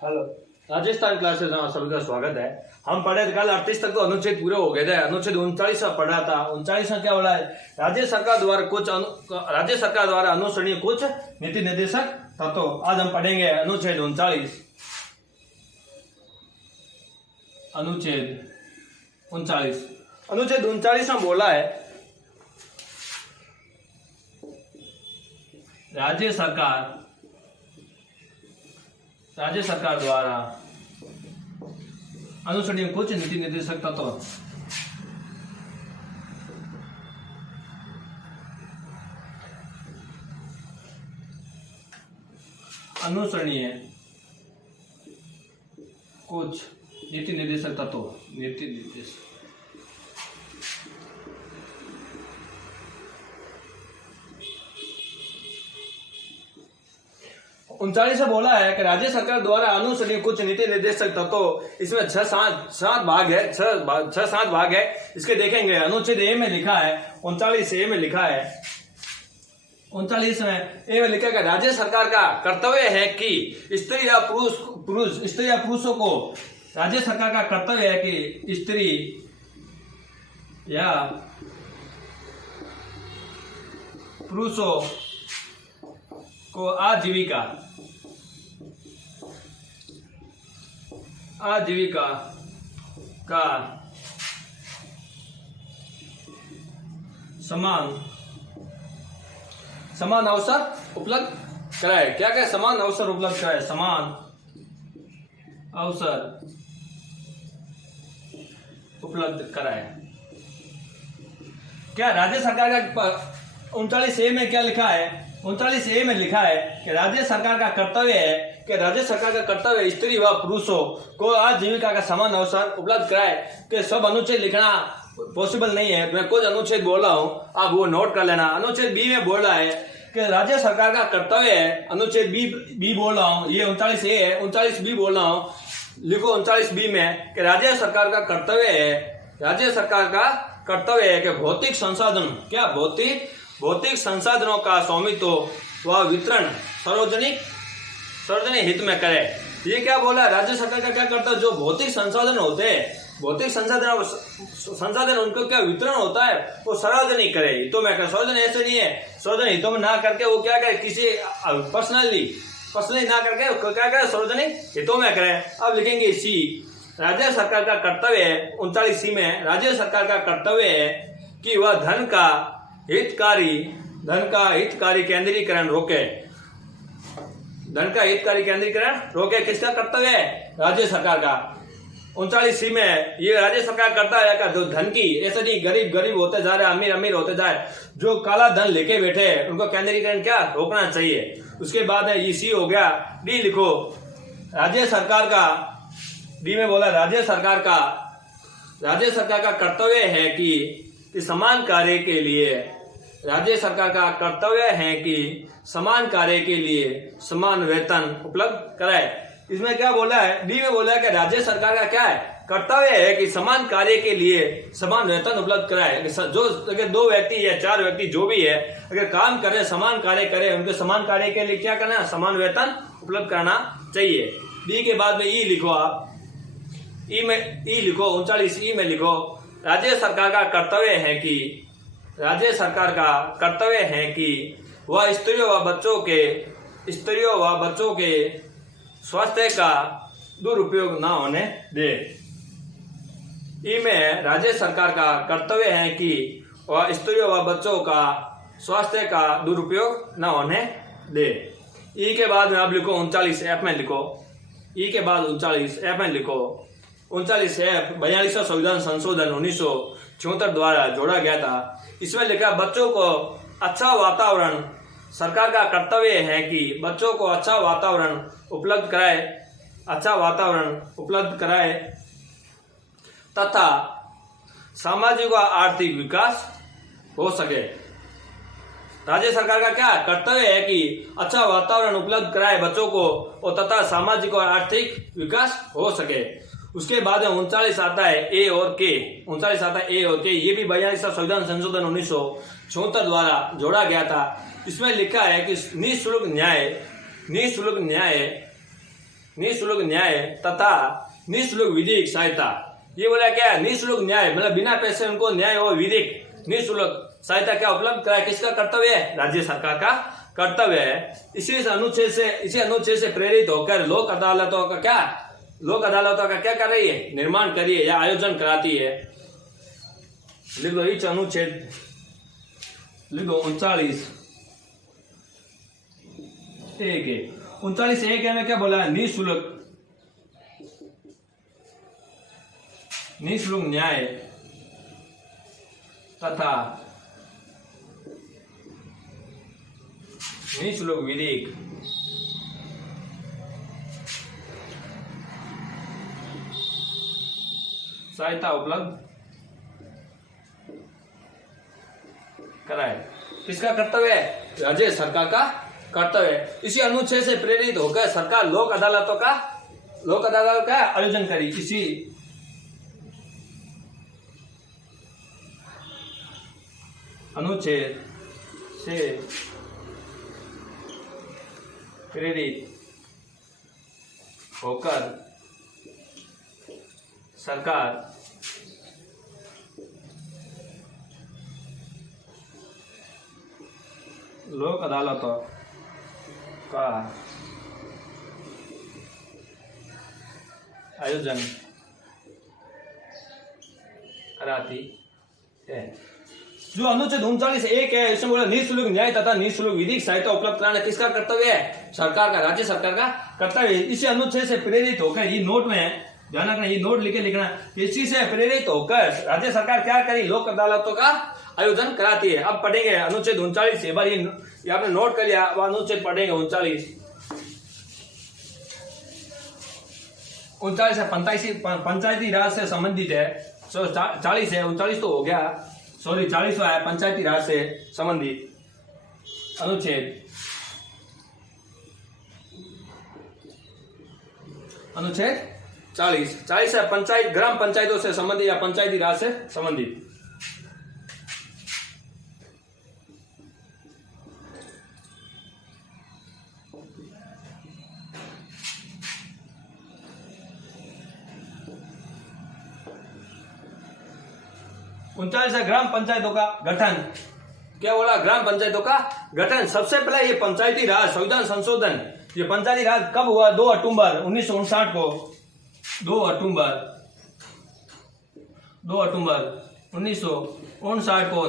Hello. Rajasthan classes में सभी का स्वागत है। हम पढ़े थे कल 38 तक तो अनुच्छेद पूरे हो गए थे। अनुच्छेद 39 पढ़ रहा था। 39 में क्या बोला है? राज्य सरकार द्वारा अनुसरणीय कुछ नीति निर्देशक तत्व। आज हम पढ़ेंगे अनुच्छेद 39। अनुच्छेद 39 में बोला है राज्य सरकार द्वारा अनुसरणीय कुछ नीति निर्देशक तत्व। अनुसरणीय कुछ नीति निर्देशक तत्व। नीति निर्देशक 39 से बोला है कि राज्य सरकार द्वारा अनुसरणीय कुछ नीति निर्देशक तत्व। इसमें 6-7 भाग है। इसके देखेंगे। अनुच्छेद ए में लिखा है 39 ए में लिखा है 39 में ए में लिखा है राज्य सरकार का कर्तव्य है कि स्त्री या पुरुषों को राज्य सरकार का कर्तव्य है कि स्त्री या पुरुषों को आजीविका का समान अवसर उपलब्ध कराए। क्या क्या समान अवसर उपलब्ध कराए? समान अवसर उपलब्ध कराए। क्या राज्य सरकार का 39 ए में क्या लिखा है? 39 ए में लिखा है कि राज्य सरकार का कर्तव्य स्त्री व पुरुषों को आजीविका का समान अवसर उपलब्ध कराए। कि सब अनुच्छेद लिखना पॉसिबल नहीं है। मैं कुछ अनुच्छेद बोल रहा हूँ, आप वो नोट कर लेना। अनुच्छेद बी में बोल रहा है कि राज्य सरकार का कर्तव्य है। अनुच्छेद बी बोल रहा हूँ, ये 39 ए है। 39 बी बोल रहा हूँ, लिखो 39 बी में कि राज्य सरकार का कर्तव्य है कि भौतिक संसाधनों का स्वामित्व व वितरण सार्वजनिक हित में करे। ये क्या बोला? राज्य सरकार का क्या करता है? जो भौतिक संसाधन होते हैं, भौतिक संसाधन उनको क्या वितरण होता है वो सार्वजनिक करे, हितों में करे। सार्वजनिक ऐसे नहीं है, सार्वजनिक हितों में ना करके वो क्या करे, किसी पर्सनली ना करके क्या करे, सार्वजनिक हितों में करे। अब लिखेंगे सी, राज्य सरकार का कर्तव्य है। 39 सी में राज्य सरकार का कर्तव्य है कि वह धन का हितकारी केंद्रीकरण रोके। किसका कर्तव्य है? राज्य सरकार का। 39 सी में ये राज्य सरकार करता है का जो धन की, ऐसा नहीं गरीब होते जा रहे, अमीर होते जा रहे, जो काला धन लेके बैठे उनको केंद्रीकरण क्या रोकना चाहिए। उसके बाद है ये सी हो गया। डी लिखो, राज्य सरकार का, डी में बोला राज्य सरकार का कर्तव्य है कि समान कार्य के लिए समान वेतन उपलब्ध कराए। इसमें क्या बोला है? डी में बोला है कि राज्य सरकार का क्या है? कर्तव्य है कि समान कार्य के लिए समान वेतन उपलब्ध कराए। जो अगर 2 व्यक्ति या 4 व्यक्ति जो भी है, अगर काम करे, समान कार्य करे, उनके समान कार्य के लिए क्या करना है? समान वेतन उपलब्ध कराना चाहिए। डी के बाद में ई लिखो। आप ई लिखो 39 ई में लिखो, राज्य सरकार का कर्तव्य है कि वह स्त्रियों व बच्चों के स्वास्थ्य का दुरुपयोग न होने दे। ई में राज्य सरकार का कर्तव्य है कि वह स्त्रियों व बच्चों का स्वास्थ्य का दुरुपयोग न होने दे। ई के बाद में आप लिखो 39 एफ में लिखो। ई के बाद 39 एफ में लिखो। 39 एफ 42वां संविधान संशोधन 1976 द्वारा जोड़ा गया था। इसमें लिखा बच्चों को अच्छा वातावरण, सरकार का कर्तव्य है कि बच्चों को अच्छा वातावरण उपलब्ध कराए तथा सामाजिक व आर्थिक विकास हो सके। राज्य सरकार का क्या कर्तव्य है कि अच्छा वातावरण उपलब्ध कराए बच्चों को और तथा सामाजिक और आर्थिक विकास हो सके। उसके बाद में 39 आता है ए और के। 39 आता है ए और के। ये भी 42वां संविधान संशोधन 1976 द्वारा जोड़ा गया था। इसमें लिखा है कि निःशुल्क न्याय निःशुल्क न्याय तथा निःशुल्क विधिक सहायता। ये बोला क्या, निःशुल्क न्याय मतलब बिना पैसे उनको न्याय और विधिक निःशुल्क सहायता क्या उपलब्ध कराए, किसका कर्तव्य है, राज्य सरकार का कर्तव्य है। इसी अनुच्छेद से प्रेरित होकर लोक अदालतों का क्या कर रही है, निर्माण कर रही है या आयोजन कराती है। लिख दो इस अनुच्छेद, लिख दो 39(1) में क्या बोला है, निःशुल्क न्याय तथा निःशुल्क विधिक सहायता उपलब्ध कराए। किसका कर्तव्य है, राज्य सरकार का कर्तव्य है। इसी अनुच्छेद से प्रेरित होकर सरकार लोक अदालत का आयोजन करी। इसी अनुच्छेद से प्रेरित होकर सरकार लोक अदालतों का आयोजन कराती है। जो अनुच्छेद 39(1) है, इसमें बोला निःशुल्क न्याय तथा निःशुल्क विधिक सहायता उपलब्ध कराना किसका कर्तव्य है, सरकार का, राज्य सरकार का कर्तव्य है। इसी अनुच्छेद से प्रेरित होकर, ये नोट में ध्यान रखना, ये नोट लिखना, इसी से प्रेरित होकर राज्य सरकार क्या करी, लोक अदालतों का आयोजन कराती है। अब पढ़ेंगे अनुच्छेद 39, एक बार ये आपने नोट कर लिया, अब अनुच्छेद पढ़ेंगे 39 है, पंचायती राज से संबंधित है। 40 है, 39 तो हो गया, सॉरी 40 है, पंचायती राज से संबंधित अनुच्छेद 40 है, पंचायत ग्राम पंचायतों से संबंधित या पंचायती राज से संबंधित। उनचालीस है ग्राम पंचायतों का गठन। क्या बोला, ग्राम पंचायतों का गठन। सबसे पहले ये पंचायती राज संविधान संशोधन, ये पंचायती राज कब हुआ, 2 अक्टूबर 1959 को, 2 अक्टूबर 1959 को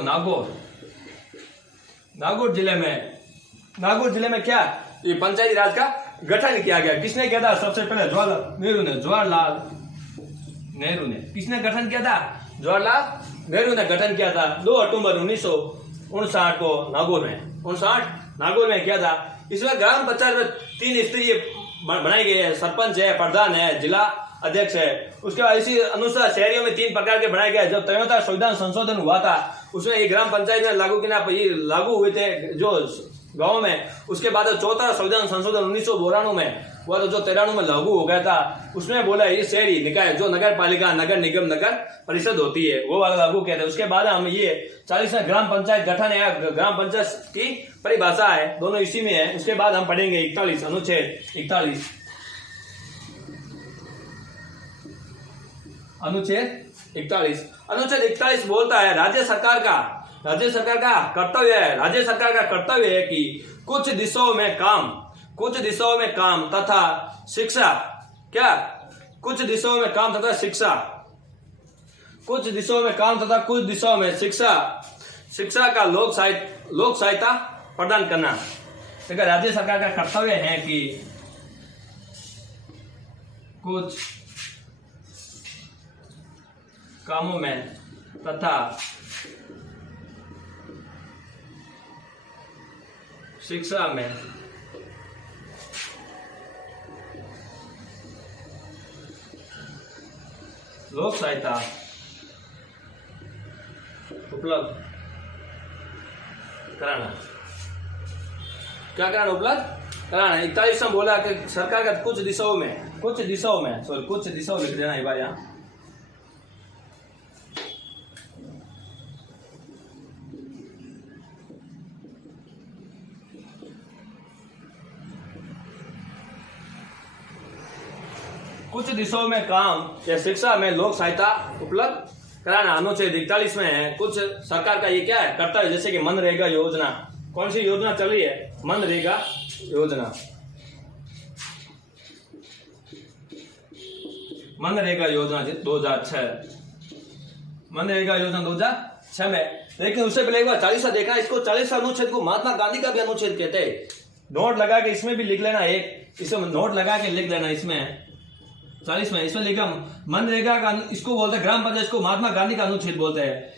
नागौर जिले में क्या, ये पंचायती राज का गठन किया गया। किसने किया था, सबसे पहले जवाहरलाल नेहरू ने। किसने गठन किया था, जवाहरलाल नेहरू ने गठन किया था 2 अक्टूबर 1959 को नागौर में किया था। इसमें ग्राम पंचायत में 3 स्तरीय बनाए गए हैं, सरपंच है, प्रधान है, जिला अध्यक्ष है। उसके बाद इसी अनुसार शहरियों में 3 प्रकार के बनाए गए। जब 73 संविधान संशोधन हुआ था, उसमें ये ग्राम पंचायत में लागू हुए थे जो गाँव में। उसके बाद 4था संविधान संशोधन 1992 में हुआ, तो जो 93 में लागू हो गया था, उसमें बोला ये शहरी निकाय जो नगर पालिका, नगर निगम, नगर परिषद होती है, वो वाला लागू किया था। उसके बाद हम ये 40 ग्राम पंचायत गठन है, ग्राम पंचायत की परिभाषा है, दोनों इसी में है। उसके बाद हम पढ़ेंगे 41 अनुच्छेद 41 बोलता है राज्य सरकार का कर्तव्य है। राज्य सरकार का कर्तव्य है कि कुछ दिशाओं में काम तथा शिक्षा, कुछ दिशाओं में काम तथा शिक्षा का लोक सहायता प्रदान करना। देखिए राज्य सरकार का कर्तव्य है कि कुछ कामों में तथा शिक्षा में लोक सहायता उपलब्ध कराना। क्या कराना, उपलब्ध कराना। 41 में बोला कि सरकार का कुछ दिशाओं में लिख देना एक बार यहाँ। कुछ दिशाओं में काम या शिक्षा में लोक सहायता उपलब्ध कराना। अनुच्छेद 41 में है कुछ सरकार का ये क्या है कर्तव्य, जैसे कि मनरेगा योजना। कौन सी योजना चल रही है? मनरेगा योजना। मनरेगा योजना 2006, मनरेगा योजना 2006 में। लेकिन उससे पहले एक बार 40वां देखा, इसको 40वां अनुच्छेद को महात्मा गांधी का भी अनुच्छेद कहते हैं। नोट लगा के इसमें भी लिख लेना, एक इसमें नोट लगा के लिख लेना। इसमें 40 में इसमें लिखा मनरेगा का, इसको बोलते हैं ग्राम पंचायत, इसको महात्मा गांधी का अनुच्छेद बोलते हैं।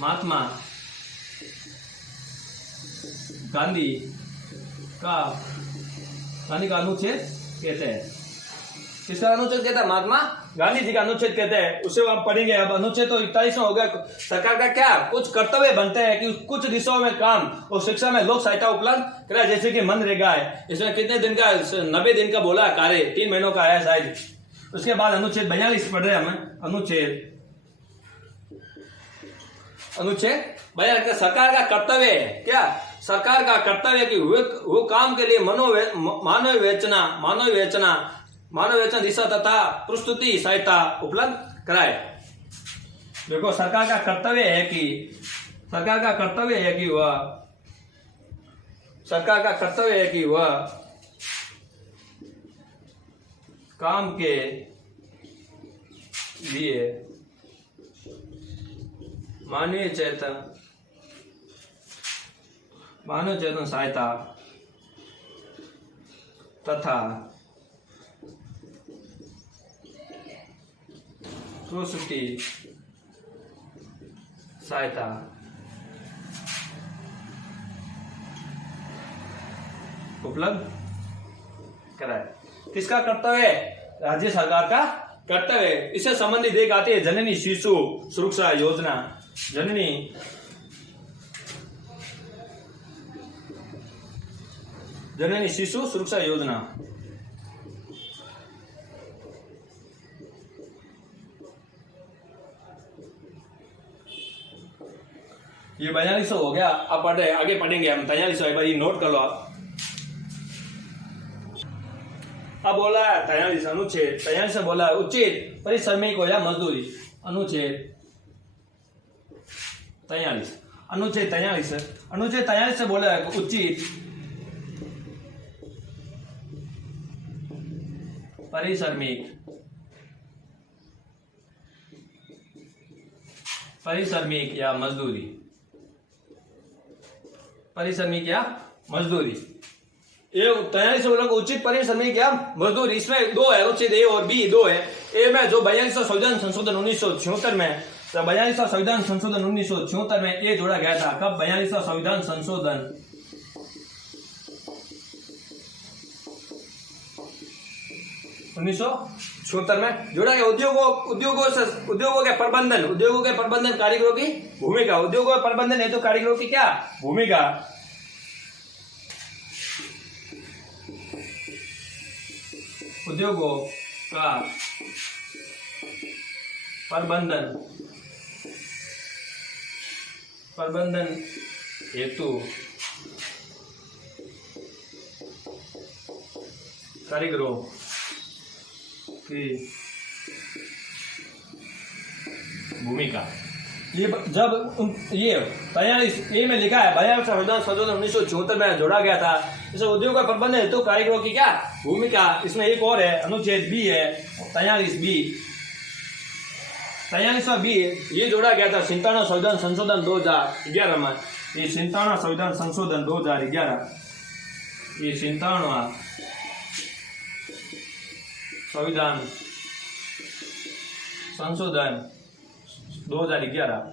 महात्मा गांधी का अनुच्छेद कहते हैं। किसका अनुच्छेद कहता है? महात्मा गांधी जी का अनुच्छेद कहते हैं। उसे आप पढ़ेंगे। अब अनुच्छेद तो 41 में हो गया। सरकार का क्या कुछ कर्तव्य बनते हैं कि कुछ दिशाओं में काम और शिक्षा में लोक सहायता उपलब्ध कराए, जैसे कि मनरेगा है। इसमें कितने दिन का? 90 दिन का बोला कार्य, 3 महीनों का है शायद। उसके बाद अनुच्छेद 42 पढ़ रहे हैं हमें। अनुच्छेद 42 सरकार का कर्तव्य है क्या? सरकार का कर्तव्य कि वो काम के लिए मानव वेतन दिशा तथा प्रस्तुति सहायता उपलब्ध कराए। देखो सरकार का कर्तव्य है कि वह काम के लिए मानवीय चेतन सहायता तथा प्रस्तुति सहायता उपलब्ध कराए। किसका कर्तव्य है? राज्य सरकार का कर्तव्य। इससे संबंधित एक आती है जननी शिशु सुरक्षा योजना। जननी शिशु सुरक्षा योजना। ये 42 हो गया। अब पढ़ रहे आगे पढ़ेंगे हम 43। एक बार ये नोट कर लो आप। अब बोला है 43 अनुच्छेद 43 से बोला है उचित परिश्रमिक हो या मजदूरी। अनुच्छेद 43 से बोला है उचित परिश्रमिक या मजदूरी। ये 43 से बोला उचित परिश्रमिक या मजदूरी। इसमें दो है अनुच्छेद ए और बी, दो है। ए में जो 42वां संविधान संशोधन 1976 में, 42वां संविधान संशोधन 1976 में ए जोड़ा गया था। कब? 42वां संविधान संशोधन 1976 में जोड़ा गया। उद्योगों के प्रबंधन कारीगरों की भूमिका। उद्योगों के प्रबंधन है तो कारीगरों की क्या भूमिका? उद्योगों का प्रबंधन हेतु कारीगरों की भूमिका। ये जब ये 43 ए में लिखा है 42वां संविधान संशोधन 1976 में जोड़ा गया था। इसे उद्योग का प्रबंधन हेतु कारीगरों की क्या भूमिका। इसमें एक और है अनुच्छेद बी है 43 बी। 43वां बी ये जोड़ा गया था 57वां संविधान संशोधन 2011 में। ये 57वां संविधान संशोधन 2011, ये 57वां संविधान संशोधन 2011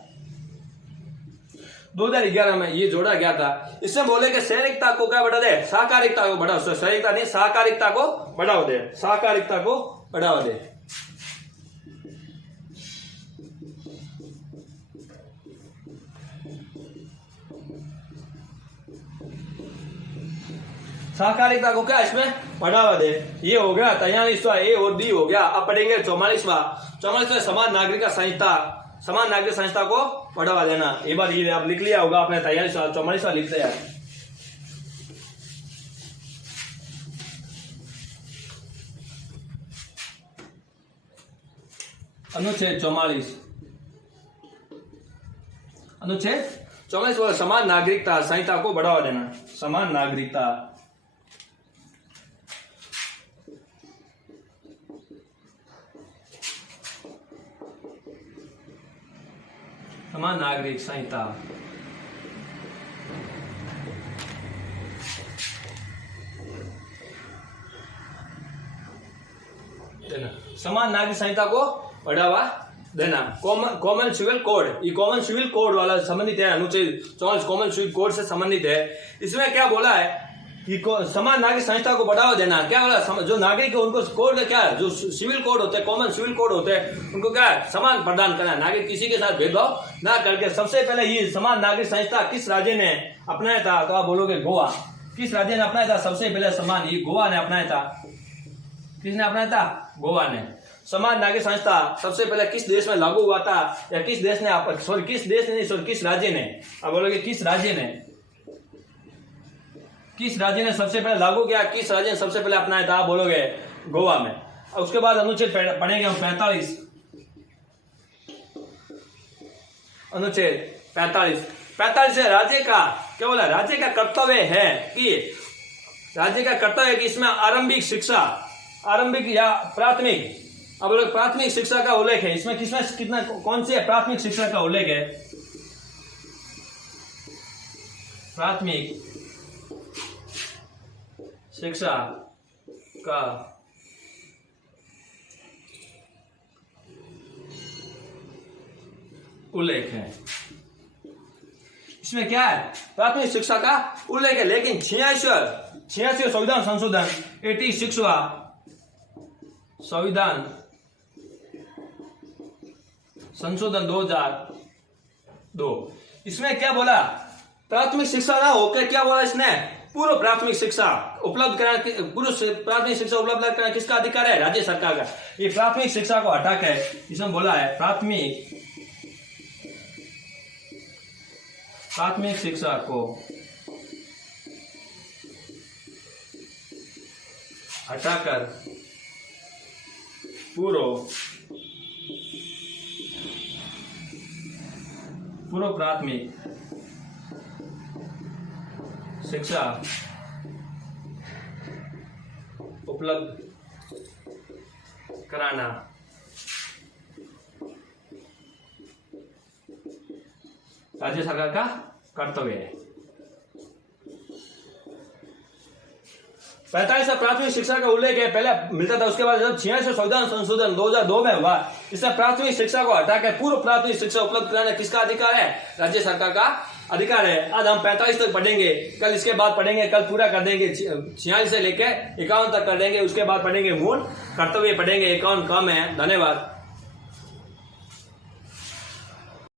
में ये जोड़ा गया था। इसमें बोले कि सहकारिता को क्या बढ़ा दे? सहकारिता को बढ़ाओ। सहकारिता नहीं, सहकारिता को बढ़ावा दे। सहकारिता को बढ़ावा दे। सहकारिता को क्या इसमें बढ़ावा दे। ये हो गया 43वां ए और बी हो गया। अब पढ़ेंगे 44वां समान नागरिक संस्था को बढ़ावा देना। एक बार ये आप लिख लिया होगा आपने 44वां लिखते हैं। अनुच्छेद 44 बोला समान नागरिकता संहिता को बढ़ावा देना। समान नागरिकता समान नागरिक संहिता देना। समान नागरिक संहिता को बढ़ावा देना। कॉमन सिविल कोड, ये कॉमन सिविल कोड वाला संबंधित है, अनुच्छेद 44 कॉमन सिविल कोड से संबंधित है। इसमें क्या बोला है कि समान नागरिक संहिता को बढ़ावा देना। क्या बोला, जो नागरिक है उनको कोड का क्या है, जो सिविल कोड होते हैं, कॉमन सिविल कोड होते हैं, उनको क्या है, समान प्रदान करना। नागरिक किसी के साथ भेदभाव ना करके। सबसे पहले ये समान नागरिक संहिता किस राज्य ने अपनाया था, तो आप बोलोगे गोवा। किस राज्य ने अपनाया था सबसे पहले समान, ये गोवा ने अपनाया था। किसने अपनाया था, गोवा ने। समान नागरिक संहिता सबसे पहले किस देश में लागू हुआ था, या किस देश ने, किस राज्य ने, आप बोलोगे किस राज्य ने सबसे पहले लागू किया, किस राज्य ने सबसे पहले अपनाया था, आप बोलोगे गोवा में। और उसके बाद अनुच्छेद पढ़ेंगे हम 45, अनुच्छेद 45 है राज्य का, क्या बोला, राज्य का कर्तव्य है कि इसमें आरंभिक शिक्षा, आरंभिक या प्राथमिक, अब लोग प्राथमिक शिक्षा का उल्लेख है। इसमें कितना कौन सी है प्राथमिक शिक्षा का उल्लेख है, प्राथमिक शिक्षा का उल्लेख है। इसमें क्या है, प्राथमिक शिक्षा का उल्लेख है। लेकिन 86 संविधान संशोधन 86वां संविधान संशोधन 2002, इसमें क्या बोला, प्राथमिक शिक्षा ना होकर क्या बोला इसने, पूर्व प्राथमिक शिक्षा उपलब्ध कराना। पूर्व प्राथमिक शिक्षा उपलब्ध कराना किसका अधिकार है, राज्य सरकार का। ये प्राथमिक शिक्षा को हटाकर इसमें बोला है प्राथमिक शिक्षा को हटाकर पूर्व प्राथमिक शिक्षा उपलब्ध कराना राज्य सरकार का कर्तव्य है। 45 प्राथमिक शिक्षा का उल्लेख है, पहले मिलता था। उसके बाद जब 86 संविधान संशोधन 2002 में हुआ, इससे प्राथमिक शिक्षा को हटाकर पूर्व प्राथमिक शिक्षा उपलब्ध कराना किसका अधिकार है, राज्य सरकार का अधिकार है। आज हम 45 तक पढ़ेंगे, कल इसके बाद पढ़ेंगे, कल पूरा कर देंगे 46 से लेकर 51 तक कर देंगे। उसके बाद पढ़ेंगे मूल कर्तव्य, पढ़ेंगे 51 कम है। धन्यवाद।